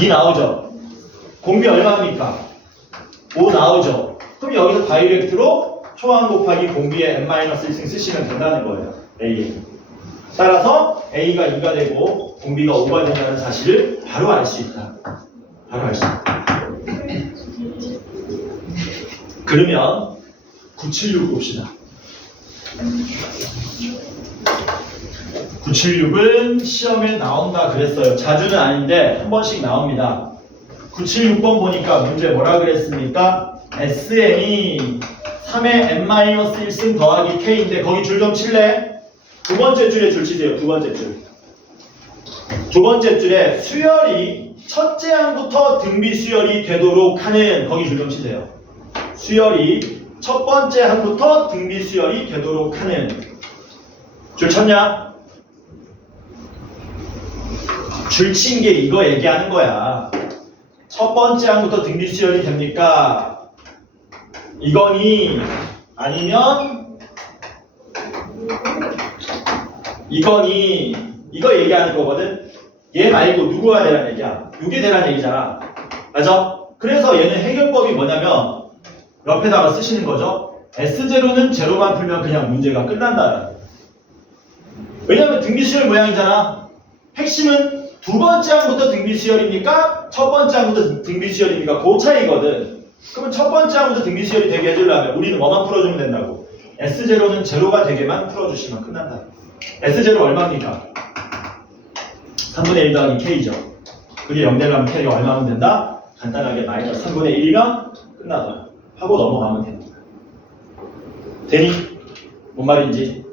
2 나오죠? 공비 얼마입니까? 5 나오죠? 그럼 여기서 다이렉트로 초항 곱하기 공비의 n-1승 쓰시면 된다는 거예요. A. 따라서 A가 2가 되고 공비가 5가 된다는 사실을 바로 알 수 있다. 바로 알 수 있다. 그러면 976 봅시다. 976은 시험에 나온다 그랬어요. 자주는 아닌데 한 번씩 나옵니다. 976번 보니까 문제 뭐라 그랬습니까? SN이 3의 n-1승 더하기 K인데 거기 줄 좀 칠래? 두 번째 줄에 줄 치세요. 두 번째 줄. 두 번째 줄에 수열이 첫째 항부터 등비 수열이 되도록 하는 거기 줄 좀 치세요. 수열이 첫 번째 항부터 등비 수열이 되도록 하는 줄 쳤냐? 줄 친 게 이거 얘기하는 거야. 첫 번째 항부터 등비 수열이 됩니까? 이거니 아니면 이거니 이거 얘기하는 거거든. 얘 말고 누구가 되란 얘기야? 이게 되란 얘기잖아. 맞아? 그래서 얘는 해결법이 뭐냐면 옆에다가 쓰시는 거죠. S0는 제로만 풀면 그냥 문제가 끝난다. 왜냐면 등비수열 모양이잖아. 핵심은 두 번째 항부터 등비수열입니까? 첫 번째 항부터 등비수열입니까? 그 차이거든. 그러면 첫 번째 항부터 등비수열이 되게 해주려면 우리는 뭐만 풀어주면 된다고? S0는 제로가 되게만 풀어주시면 끝난다. S0 얼마입니까? 3분의 1 더하기 K죠. 그게 0 되려면 K가 얼마면 된다? 간단하게 마이너스 3분의 1이면 끝나다. 하고 넘어가면 됩니다. 되니? 뭔 말인지?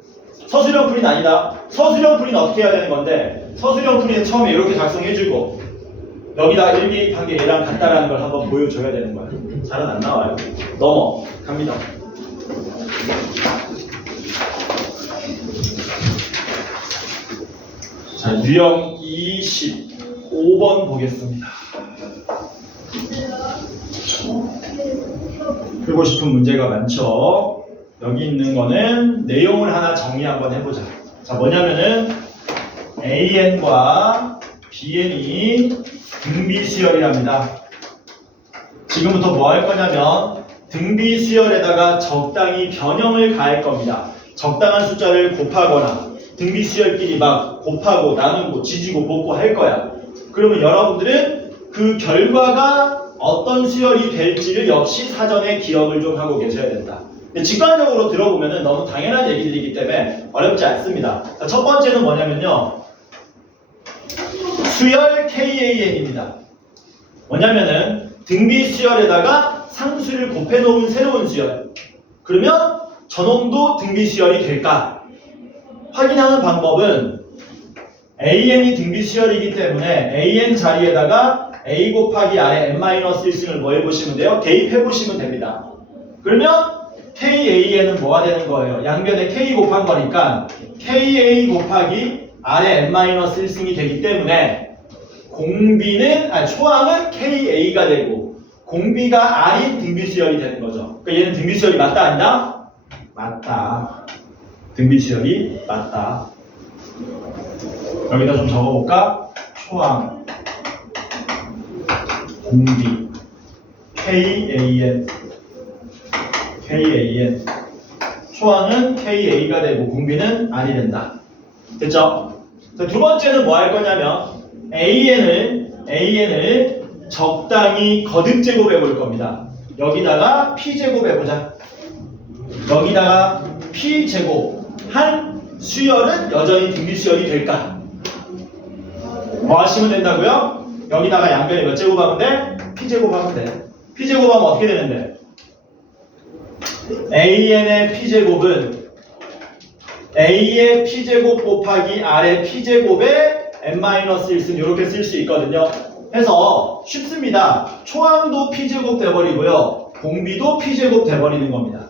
서술형 풀이는 아니다. 서술형 풀이는 어떻게 해야 되는 건데 서술형 풀이는 처음에 이렇게 작성해주고 여기다 1, 2 한 게 얘랑 같다라는 걸 한번 보여줘야 되는 거야. 잘은 안 나와요. 넘어갑니다. 자, 유형 25번 보겠습니다. 풀고 싶은 문제가 많죠. 여기 있는 거는 내용을 하나 정리 한번 해보자. 자, 뭐냐면은 AN과 BN이 등비수열이랍니다. 지금부터 뭐 할 거냐면 등비수열에다가 적당히 변형을 가할 겁니다. 적당한 숫자를 곱하거나 등비수열끼리 막 곱하고 나누고 지지고 볶고 할 거야. 그러면 여러분들은 그 결과가 어떤 수열이 될지를 역시 사전에 기억을 좀 하고 계셔야 된다. 근데 직관적으로 들어보면 너무 당연한 얘기들이기 때문에 어렵지 않습니다. 자, 첫 번째는 뭐냐면요. 수열 KAN입니다. 뭐냐면은 등비수열에다가 상수를 곱해놓은 새로운 수열. 그러면 저놈도 등비수열이 될까? 확인하는 방법은 AN이 등비수열이기 때문에 AN 자리에다가 A 곱하기 R의 n-1승을 뭐 해보시면 돼요? 대입해보시면 됩니다. 그러면 KAN은 뭐가 되는 거예요? 양변에 K 곱한 거니까 KA 곱하기 R의 n-1승이 되기 때문에 초항은 KA가 되고 공비가 R인 등비수열이 되는 거죠. 그러니까 얘는 등비수열이 맞다 아니다? 맞다. 등비수열이 맞다. 여기다 좀 적어볼까? 초항 공비 KAN 초항은 KA가 되고 공비는 R이 된다. 됐죠? 자, 두 번째는 뭐 할 거냐면 AN을 적당히 거듭제곱 해볼 겁니다. 여기다가 p제곱 해보자. 여기다가 p제곱 한 수열은 여전히 등비수열이 될까? 뭐 하시면 된다고요? 여기다가 양변에 몇 제곱 하면 돼? p제곱 하면 돼. p제곱 하면 어떻게 되는데? an의 p제곱은 a의 p제곱 곱하기 r의 p제곱에 n-1승 이렇게 쓸 수 있거든요. 해서 쉽습니다. 초항도 p제곱 돼버리고요. 공비도 p제곱 돼버리는 겁니다.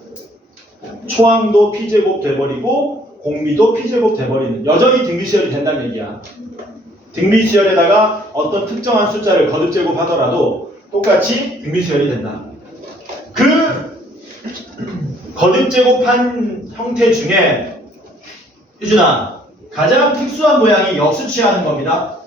초항도 p제곱 돼버리고 공비도 p제곱 돼버리는, 여전히 등비수열이 된다는 얘기야. 등비수열에다가 어떤 특정한 숫자를 거듭제곱 하더라도 똑같이 등비수열이 된다. 그 거듭제곱한 형태 중에 유준아, 가장 특수한 모양이 역수 취하는 겁니다.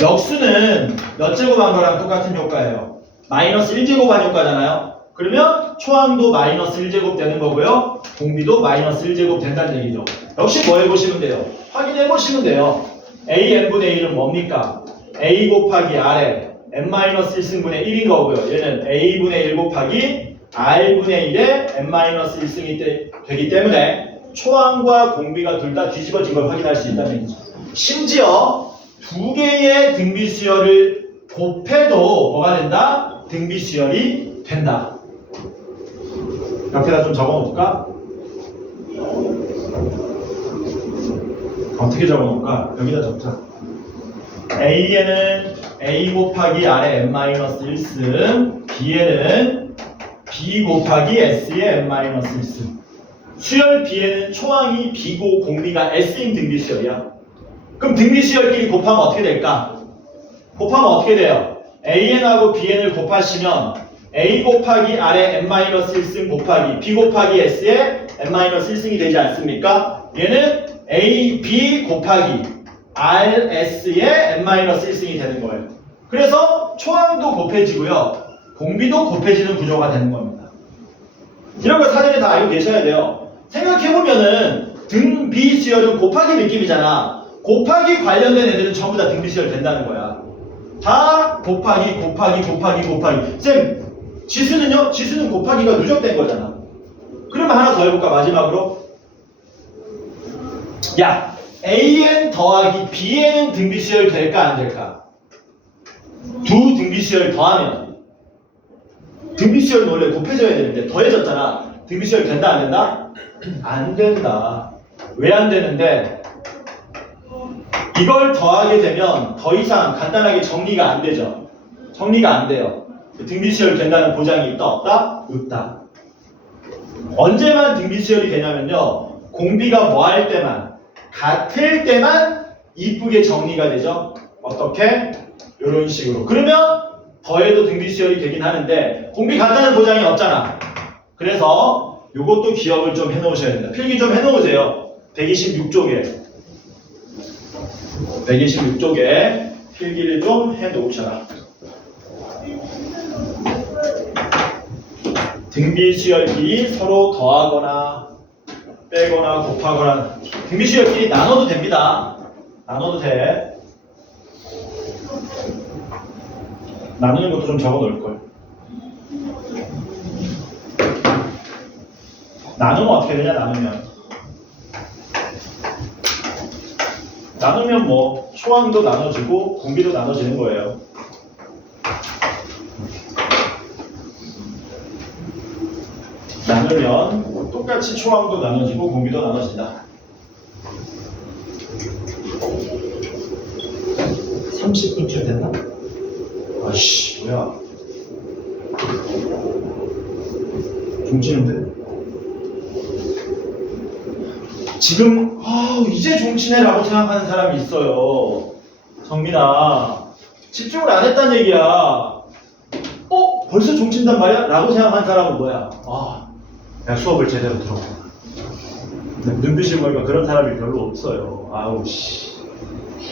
역수는 몇 제곱한 거랑 똑같은 효과예요. 마이너스 1제곱한 효과잖아요. 그러면 초항도 마이너스 1제곱 되는 거고요. 공비도 마이너스 1제곱 된다는 얘기죠. 역시 뭐 해보시면 돼요? 확인해 보시면 돼요. AN분의 1은 뭡니까? A 곱하기 R에 n-1승분의 1인 거고요. 얘는 A분의 1 곱하기 R분의 1에 n-1승이 되기 때문에 초항과 공비가 둘 다 뒤집어진 걸 확인할 수 있다는 얘기죠. 심지어 두 개의 등비수열을 곱해도 뭐가 된다? 등비수열이 된다. 옆에다 좀 적어놓을까? 어떻게 적어놓을까? 여기다 적자. A에는 A 곱하기 R의 n-1승, B에는 B 곱하기 S의 n-1승. 수열 B에는 초항이 B고 공비가 S인 등비수열이야. 그럼 등비수열끼리 곱하면 어떻게 될까? 곱하면 어떻게 돼요? AN하고 BN을 곱하시면 A 곱하기 R의 n-1승 곱하기 B 곱하기 S의 n-1승이 되지 않습니까? 얘는 A, B 곱하기 R, S의 n-1승이 되는 거예요. 그래서 초항도 곱해지고요. 공비도 곱해지는 구조가 되는 겁니다. 이런 거 사전에 다 알고 계셔야 돼요. 생각해보면은 등비수열은 곱하기 느낌이잖아. 곱하기 관련된 애들은 전부 다 등비수열 된다는 거야. 다 곱하기. 쌤, 지수는요? 지수는 곱하기가 누적된 거잖아. 그러면 하나 더 해볼까? 마지막으로. 야, AN 더하기 BN은 등비수열 될까 안 될까? 두 등비수열 더하면 등비수열은 원래 곱해져야 되는데 더해졌잖아. 등비수열 된다 안 된다? 안 된다. 왜 안 되는데? 이걸 더하게 되면 더 이상 간단하게 정리가 안 되죠. 정리가 안 돼요. 등비수열 된다는 보장이 있다 없다? 없다. 언제만 등비수열이 되냐면요. 공비가 뭐 할 때만, 같을 때만 이쁘게 정리가 되죠. 어떻게? 이런 식으로. 그러면 더해도 등비수열이 되긴 하는데 공비 같다는 보장이 없잖아. 그래서 이것도 기억을 좀 해놓으셔야 된다. 필기 좀 해놓으세요. 126쪽에 필기를 좀 해놓으셔라. 등비수열끼리 서로 더하거나 빼거나 곱하거나, 등비수열끼리 나눠도 됩니다. 나눠도 돼. 나누는 것도 좀 적어 놓을걸. 나누면 어떻게 되냐? 나누면 뭐 초항도 나눠지고 공비도 나눠지는 거예요. 나누면 똑같이 초항도 나눠지고 공비도 나눠진다. 30분쯤 됐나? 아이씨, 뭐야. 종치는데? 지금 이제 종치네라고 생각하는 사람이 있어요. 정민아, 집중을 안 했단 얘기야. 벌써 종친단 말이야? 라고 생각하는 사람은 뭐야? 내가 수업을 제대로 들었구나. 눈빛을 보니까 그런 사람이 별로 없어요. 아우 씨.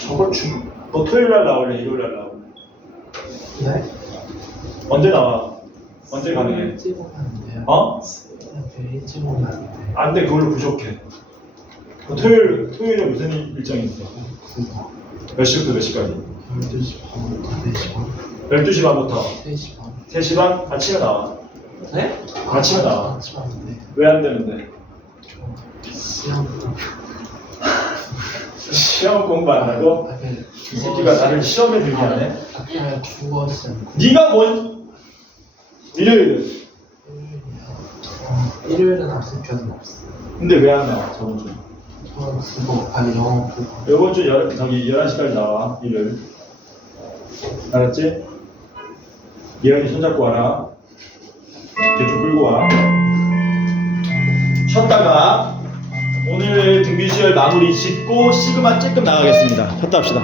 저걸 너 토요일날 나올래? 일요일날 나올래? 네? 언제 나와? 언제 가능해? 일찍 오면 안 돼요. 일찍 오면 안 돼요. 안 돼, 그걸로 부족해. 토요일에 무슨 일정이 있어? 몇 시부터 몇 시까지? 12시 반부터 4시 반 12시 반부터 3시 반 3시 반? 아침에 나와. 네? 아침에 나와. 아침 안 돼. 왜 안 되는데? 저 시험 시험 공부 안 하고? 이 새끼가 나를 시험에 들게 하네. 학교에 국어 시험 네가 뭔 일요일은? 일요일은 학생 편은 없어. 근데 왜 안 나와 저번 주? 저는 국어 아니 영어 국어 이번 주 11시까지 나와 일요일. 알았지? 예언이 손잡고 와라. 대충 끌고 와. 쉬었다가 오늘 등비 수열 마무리 짓고 시그마 쬐끔 나가겠습니다. 쉬었다 합시다.